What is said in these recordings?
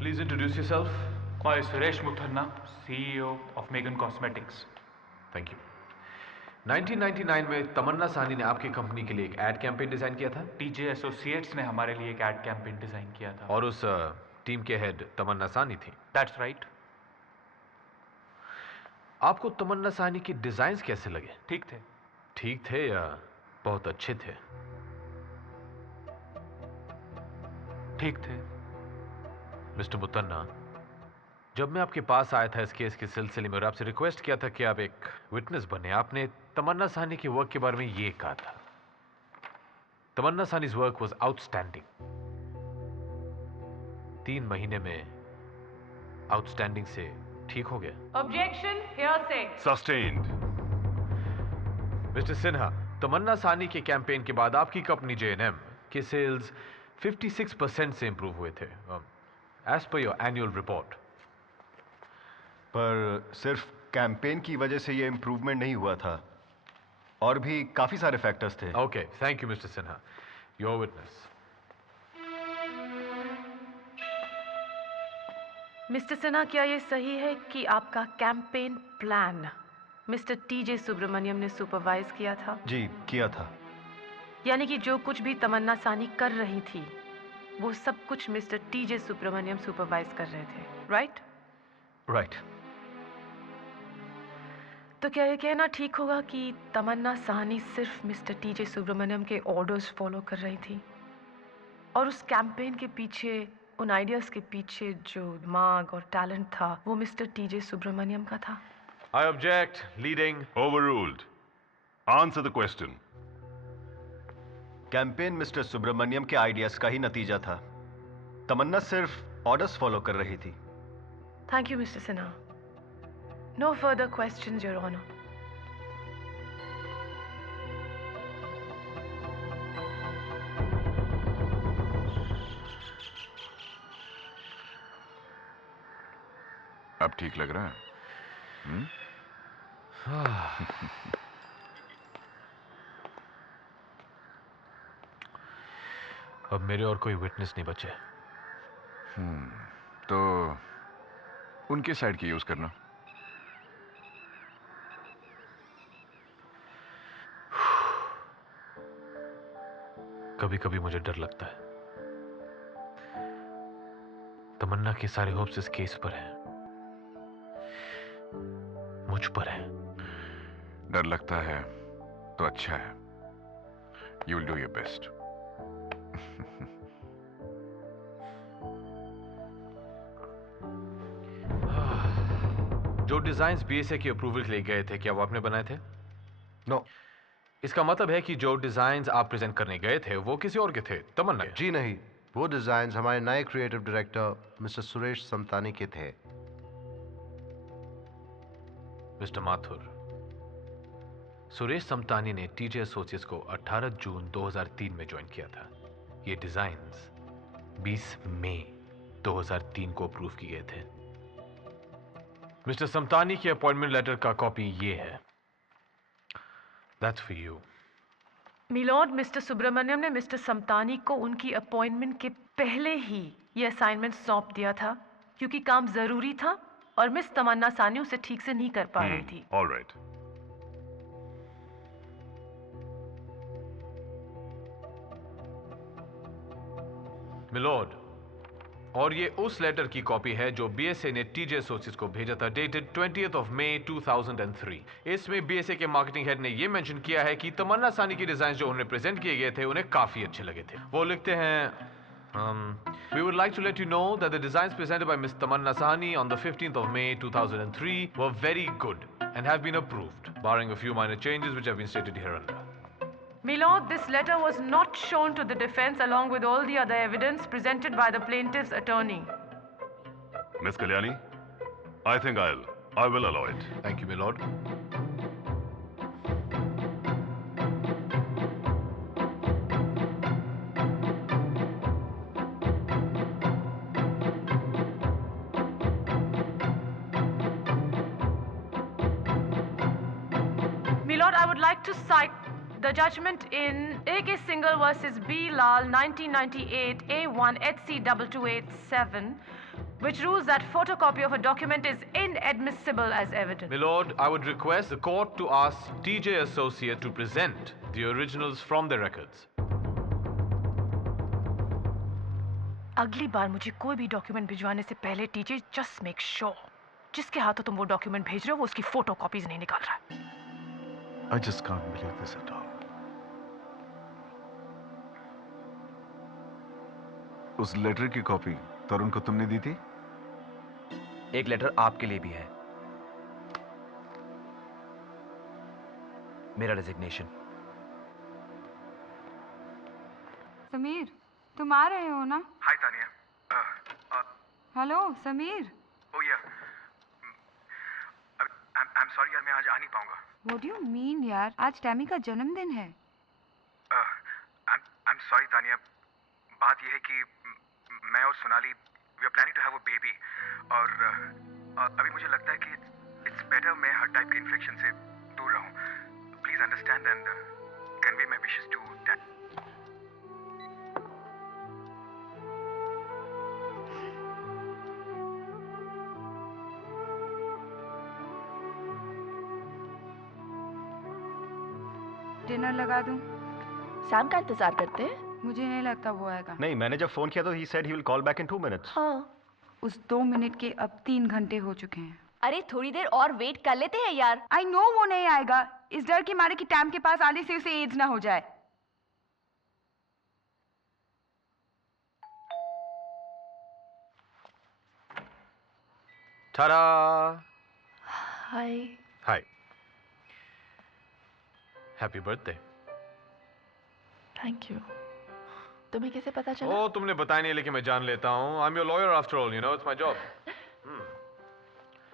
Please introduce yourself. I Suresh Mukherjee, CEO of Megan Cosmetics. Thank you. 1999 में तमन्ना साहनी ने आपकी company के लिए एक एड कैंपेन डिजाइन किया था। TJ एसोसिएट्स ने हमारे लिए एक एड कैंपेन डिजाइन किया था। और उस टीम के हेड तमन्ना साहनी थी। That's right. आपको तमन्ना साहनी की डिजाइन्स कैसे लगे? ठीक थे। ठीक थे या बहुत अच्छे थे? ठीक थे। मिस्टर मुतन्ना, जब मैं आपके पास आया था इस केस के सिलसिले में और आपसे रिक्वेस्ट किया था कि आप एक विटनेस बने, आपने तमन्ना साहनी के वर्क के बारे में ये कहा था, तमन्ना साहनी's वर्क was outstanding। 3 महीने में आउटस्टैंडिंग से ठीक हो गया। Objection, hearsay. Sustained. Mister Sinha, Tamanna Sahni के कैंपेन के बाद आपकी कंपनी J&M के सेल्स 56% से इंप्रूव हुए थे, as per your annual report. पर सिर्फ कैंपेन की वजह से ये इम्प्रूवमेंट नहीं हुआ था, और भी काफी सारे फैक्टर्स थे। Okay, thank you Mister Sinha. Your witness. Mister Sinha, क्या ये सही है कि आपका campaign plan Mister TJ Subramaniam ने सुपरवाइज किया था? जी, किया था। यानी कि जो कुछ भी तमन्ना साहनी कर रही थी वो सब कुछ मिस्टर TJ सुब्रमण्यम सुपरवाइज कर रहे थे, राइट? राइट। तो क्या ये कहना ठीक होगा कि तमन्ना साहनी सिर्फ मिस्टर TJ सुब्रमण्यम के ऑर्डर्स फॉलो कर रही थी और उस कैंपेन के पीछे, उन आइडियाज के पीछे जो दिमाग और टैलेंट था वो मिस्टर TJ सुब्रमण्यम का था? I object, leading. Overruled. Answer the question. Campaign Mister Subramaniam के आइडियाज का ही नतीजा था। तमन्ना सिर्फ ऑर्डर्स फॉलो कर रही थी। Thank you Mister Sinha. No further questions your honour. अब ठीक लग रहा है? अब मेरे और कोई विटनेस नहीं बचे। तो उनके साइड की यूज करना। कभी कभी मुझे डर लगता है, तमन्ना के सारे होप्स इस केस पर हैं, मुझ पर है। डर लगता है तो अच्छा है। You will do your best. जो डिजाइन्स BSA के अप्रूवल के लिए गए थे, क्या वो आपने बनाए थे? नो। इसका मतलब है कि जो डिजाइन्स आप प्रेजेंट करने गए थे वो किसी और के थे, तमन्ना के? जी नहीं, वो डिजाइन्स हमारे नए creative director mister Suresh Samtani के थे। मिस्टर माथुर, सुरेश समतानी ने TJ एसोसिएट्स को 18 जून 2003 में ज्वाइन किया था। ये डिजाइन्स 20 मई 2003 को अप्रूव किए गए थे। मिस्टर समतानी की अपॉइंटमेंट लेटर का कॉपी ये है। That's for you. Milord, Mister Subramaniam ने मिस्टर समतानी को उनकी अपॉइंटमेंट के पहले ही ये असाइनमेंट सौंप दिया था क्योंकि काम जरूरी था और मिस तमन्ना साहनी उसे ठीक से नहीं कर पा रही थी। All right. मिलॉर्ड, और ये उस लेटर की कॉपी है जो BSA ने TJ एसोसिएट्स को भेजा था, डेटेड 20th of May 2003। इसमें BSA के मार्केटिंग हेड ने ये मेंशन किया है कि तमन्ना साहनी की डिजाइन जो उन्हें प्रेजेंट किए गए थे उन्हें काफी अच्छे लगे थे। वो लिखते हैं, we would like to let you know that the designs presented by Miss Tamanna Sahni on the 15th of May 2003 were very good and have been approved, barring a few minor changes which have been stated hereunder. Milord, this letter was not shown to the defense along with all the other evidence presented by the plaintiff's attorney. Miss Kalyani, I think I will allow it. Thank you, my lord. Milord, I would like to cite the judgment in AK Singhal versus B. Lal, 1998, A1 HC 2287, which rules that photocopy of a document is inadmissible as evidence. Milord, I would request the court to ask TJ Associate to present the originals from their records. अगली बार मुझे कोई भी document भिजवाने से पहले TJ just make sure जिसके हाथों तुम वो डॉक्यूमेंट भेज रहे हो वो उसकी फोटो कॉपीज नहीं निकाल रहा है. I just can't believe this at all. उस लेटर की कॉपी तरुण को तुमने दी थी? एक लेटर आपके लिए भी है. मेरा रेजिग्नेशन. समीर, तुम आ रहे हो ना? हाय तानिया. हेलो समीर. ओह या. आई एम सॉरी यार, मैं आज आ नहीं पाऊंगा. What do you mean यार? आज टैमी का जन्मदिन है. I am sorry Tania. बात यह है कि मैं और Sonali we are planning to have a baby और अभी मुझे लगता है कि इट्स बेटर मैं हर टाइप के इन्फेक्शन से दूर रहूं. Please understand and convey my wishes to dad. Dinner लगा दूं? सैम का इंतजार करते हैं. मुझे नहीं लगता वो आएगा. नहीं, मैंने जब फोन किया तो he said he will call back in 2 minutes. हाँ. उस 2 मिनट के अब 3 घंटे हो चुके हैं. अरे थोड़ी देर और वेट कर लेते हैं यार. आई नो वो नहीं आएगा. इस डर के मारे कि टैम के पास आने से उसे एड्स ना हो जाए. Ta-da! Hi. Hi. Happy birthday. Thank you. तुम्हें कैसे पता चला? Oh, तुमने बताया नहीं लेकिन मैं जान लेता हूँ. I'm your lawyer after all, you know, it's my job.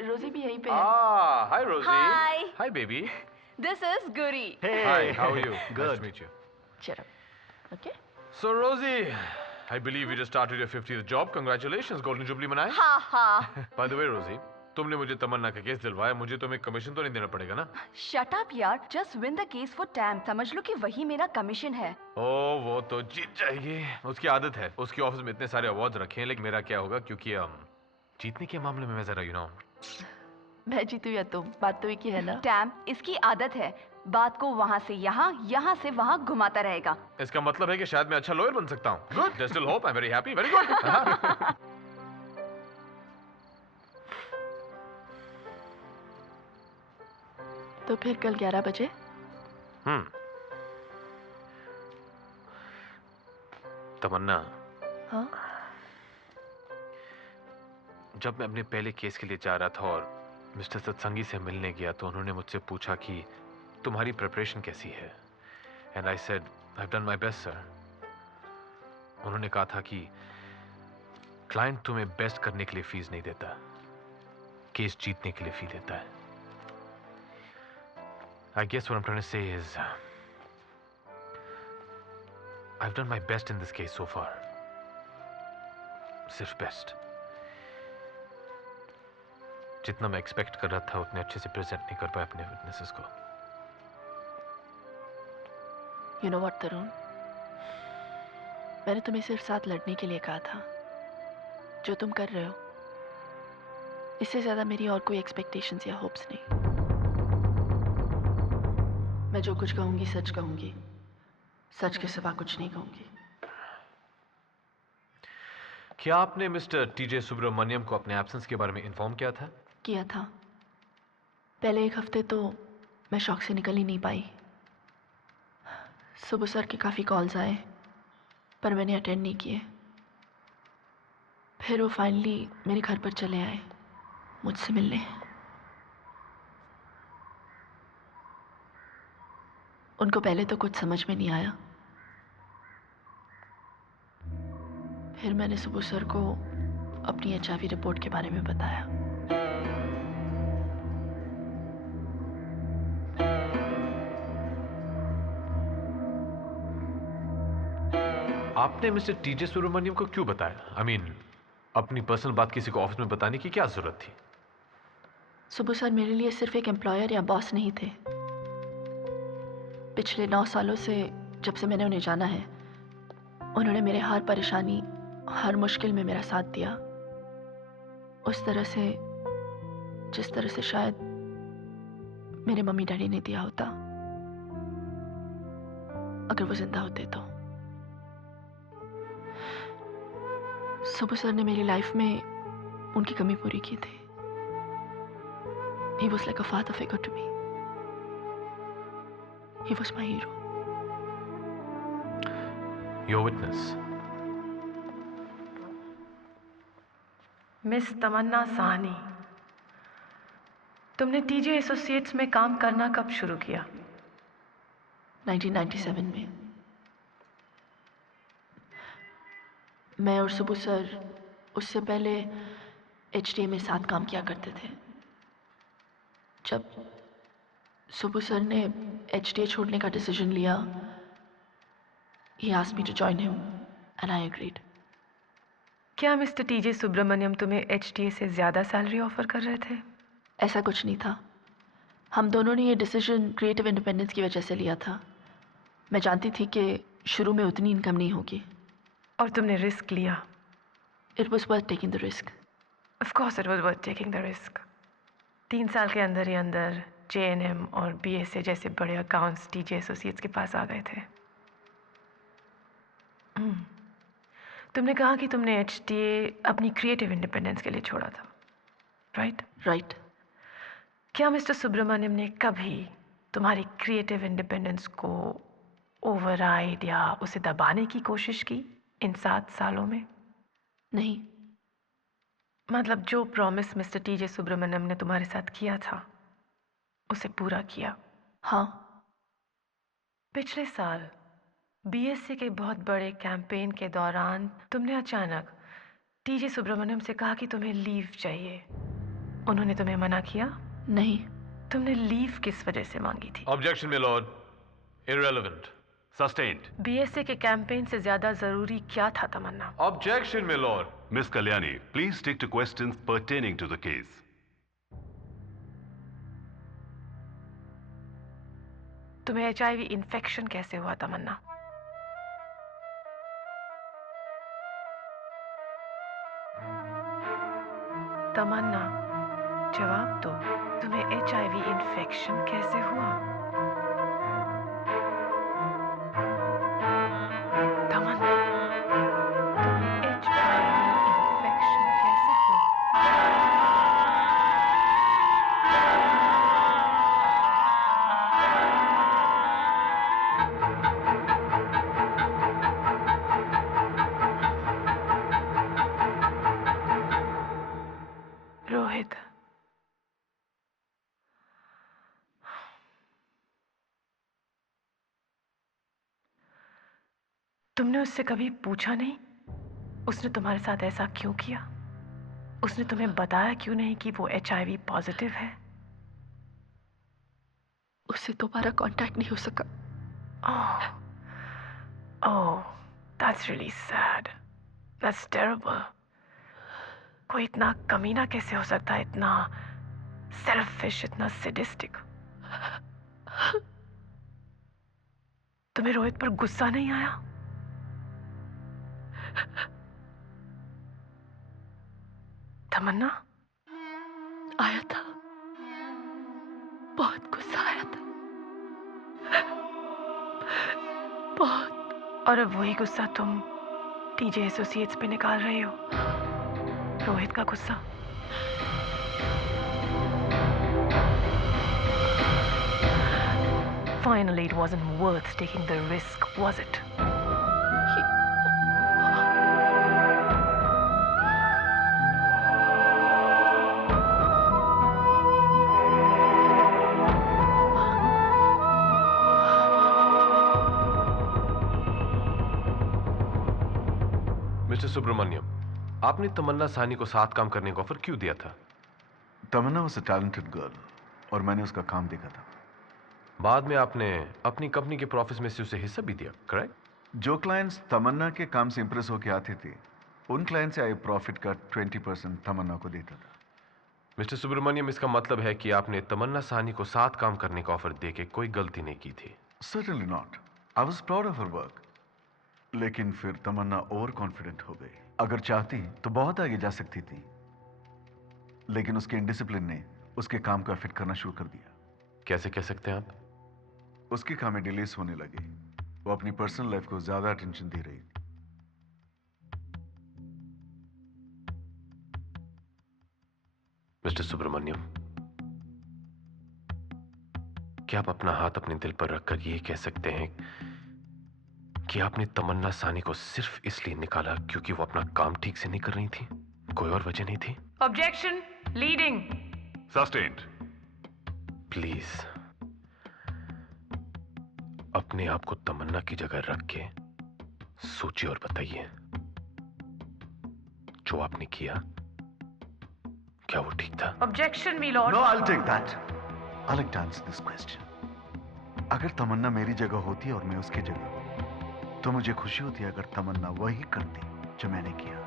रोजी भी यहीं पे है. Ah, hi Rosie. Hi. Hi baby. This is Guri. Hey. Hi, how are you? Good. Nice to meet you. चलो. Okay. So Rosie, I believe you just started your 50th job. Congratulations, Golden Jubilee मनाए. Ha ha. By the way, Rosie, तुमने मुझे तमन्ना का case दिलवाया, मुझे तुम्हें commission तो नहीं देना पड़ेगा ना? Shut up यार. Just win the case for Tam. समझ लो कि वही मेरा कमीशन है. ओह, वो तो जीत जाएगी. उसकी आदत है. उसके ऑफिस में इतने सारे अवार्ड्स रखे हैं, लेकिन मेरा क्या होगा क्योंकि जीतने के मामले में मैं जरा मैं जीतू या तुम, बात तो एक ही है ना. Tam, इसकी आदत है. बात को वहाँ से यहाँ, यहाँ से वहाँ घुमाता रहेगा. इसका मतलब है कि शायद मैं अच्छा लॉयर बन सकता हूँ. Good. There's still hope. I'm very happy. Very good. तो फिर कल 11 बजे. तमन्ना, हाँ. जब मैं अपने पहले केस के लिए जा रहा था और मिस्टर सत्संगी से मिलने गया तो उन्होंने मुझसे पूछा कि तुम्हारी प्रिपरेशन कैसी है. And I said I have done my best sir. उन्होंने कहा था कि क्लाइंट तुम्हें बेस्ट करने के लिए फीस नहीं देता, केस जीतने के लिए फी देता है. I guess what I'm trying to say is I've done my best in this case so far. सिर्फ बेस्ट. जितना मैं एक्सपेक्ट कर रहा था उतने अच्छे से प्रेजेंट नहीं कर पाया अपने विटनेसेस को. You know what, तरुण? मैंने तुम्हें सिर्फ साथ लड़ने के लिए कहा था. जो तुम कर रहे हो, इससे ज्यादा मेरी और कोई एक्सपेक्टेशंस या होप्स नहीं. मैं जो कुछ कहूंगी सच कहूंगी. सच के सिवा कुछ नहीं कहूंगी. क्या आपने मिस्टर टीजे सुब्रमण्यम को अपने एब्सेंस के बारे में इन्फॉर्म किया था? किया था. पहले 1 हफ्ते तो मैं शॉक से निकल ही नहीं पाई. सुबह सर के काफ़ी कॉल्स आए पर मैंने अटेंड नहीं किए. फिर वो फाइनली मेरे घर पर चले आए मुझसे मिलने. उनको पहले तो कुछ समझ में नहीं आया. फिर मैंने सुबह सर को अपनी HIV रिपोर्ट के बारे में बताया. आपने मिस्टर टीजे सुब्रमण्यम को क्यों बताया? I mean, अपनी पर्सनल बात किसी को ऑफिस में बताने की क्या जरूरत थी? सुबह सर मेरे लिए सिर्फ एक एम्प्लॉयर या बॉस नहीं थे. पिछले 9 सालों से जब से मैंने उन्हें जाना है, उन्होंने मेरे हर परेशानी, हर मुश्किल में मेरा साथ दिया. उस तरह से जिस तरह से शायद मेरे मम्मी डैडी ने दिया होता अगर वो जिंदा होते तो। सुबह सर ने मेरी लाइफ में उनकी कमी पूरी की थी। He was like a father figure to me. He was my hero. Your witness. Miss Tamanna Sahni, तुमने टीजे एसोसिएट्स में काम करना कब शुरू किया? 1997 में। मैं और सुबह सर उससे पहले HTA में साथ काम किया करते थे। जब सुबह सर ने HTA छोड़ने का डिसीजन लिया, he asked me to join him and I agreed. क्या मिस्टर टीजे सुब्रमण्यम तुम्हें HTA से ज़्यादा सैलरी ऑफर कर रहे थे? ऐसा कुछ नहीं था। हम दोनों ने ये डिसीजन क्रिएटिव इंडिपेंडेंस की वजह से लिया था। मैं जानती थी कि शुरू में उतनी इनकम नहीं होगी। और तुमने रिस्क लिया। It was worth taking the risk. Of course it was worth taking the risk. 3 साल के अंदर ही अंदर JNM और BSA जैसे बड़े अकाउंट्स टीजे एसोसिएट्स के पास आ गए थे। तुमने कहा कि तुमने HTA अपनी क्रिएटिव इंडिपेंडेंस के लिए छोड़ा था, राइट? राइट। क्या मिस्टर सुब्रमण्यम ने कभी तुम्हारी क्रिएटिव इंडिपेंडेंस को ओवरराइड या उसे दबाने की कोशिश की इन 7 सालों में? नहीं। मतलब जो प्रॉमिस मिस्टर टीजे सुब्रमण्यम ने तुम्हारे साथ किया था उसे पूरा किया? हाँ। पिछले साल BSA के बहुत बड़े कैंपेन के दौरान तुमने अचानक टीजे सुब्रमण्यम से कहा कि तुम्हें लीव चाहिए। उन्होंने तुम्हें मना किया? नहीं। तुमने लीव किस वजह से मांगी थी? Objection, my lord. Irrelevant. Sustained. BSA के कैंपेन से ज्यादा जरूरी क्या था तमन्ना? Objection, my lord. Miss Kalyani, please stick to questions pertaining to the case. तुम्हें HIV इन्फेक्शन कैसे हुआ तमन्ना? तमन्ना, जवाब दो। तुम्हें HIV इन्फेक्शन कैसे हुआ? तमन्ना, तुम्हें HIV इन्फेक्शन कैसे हुआ? रोहित, तुमने उससे कभी पूछा नहीं उसने तुम्हारे साथ ऐसा क्यों किया? उसने तुम्हें बताया क्यों नहीं कि वो HIV पॉजिटिव है? उससे दोबारा कांटेक्ट नहीं हो सका। ओह, that's really sad. That's terrible. कोई इतना कमीना कैसे हो सकता है, इतना सेल्फिश, इतना सैडिस्टिक? तुम्हें रोहित पर गुस्सा नहीं आया? तमन्ना? आया था, बहुत गुस्सा आया था, बहुत। और अब वही गुस्सा तुम टीजे एसोसिएट्स पे निकाल रही हो, रोहित का गुस्सा। Finally, it wasn't worth taking the risk, was it? Mister Subramaniam, आपने तमन्ना साहनी को साथ काम करने का ऑफर क्यों दिया था? तमन्ना was a talented girl और मैंने उसका काम देखा था। बाद में आपने अपनी कंपनी के प्रॉफिट्स में से उसे हिस्सा भी दिया, करेक्ट? जो क्लाइंट्स तमन्ना के काम से इंप्रेस होकर आते थे, उन क्लाइंट से आए प्रॉफिट का 20% तमन्ना को देता था। मिस्टर सुब्रमण्यम, इसका मतलब है कि आपने तमन्ना साहनी को साथ काम करने का ऑफर देके कोई गलती नहीं की थी। Certainly not. I was proud of her work. लेकिन फिर तमन्ना ओवर कॉन्फिडेंट हो गई। अगर चाहती तो बहुत आगे जा सकती थी, लेकिन उसके इंडिसिप्लिन ने उसके काम को अफेक्ट करना शुरू कर दिया। कैसे कह सकते हैं आप? उसकी कामें डिलीज होने लगी। वो अपनी पर्सनल लाइफ को ज्यादा अटेंशन दे रही थी। मिस्टर सुब्रमण्यम, क्या आप अपना हाथ अपने दिल पर रखकर यह कह सकते हैं कि आपने तमन्ना सानी को सिर्फ इसलिए निकाला क्योंकि वो अपना काम ठीक से नहीं कर रही थी? कोई और वजह नहीं थी? Objection, leading. सस्टेन्ड। प्लीज अपने आप को तमन्ना की जगह रख के सोचिए और बताइए, जो आपने किया क्या वो ठीक था? Objection my Lord. No, I'll take that. I'll like to answer this question. अगर तमन्ना मेरी जगह होती और मैं उसकी जगह, तो मुझे खुशी होती अगर तमन्ना वही करती जो मैंने किया।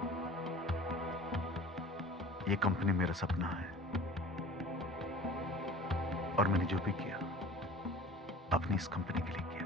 ये कंपनी मेरा सपना है और मैंने जो भी किया अपनी इस कंपनी के लिए किया।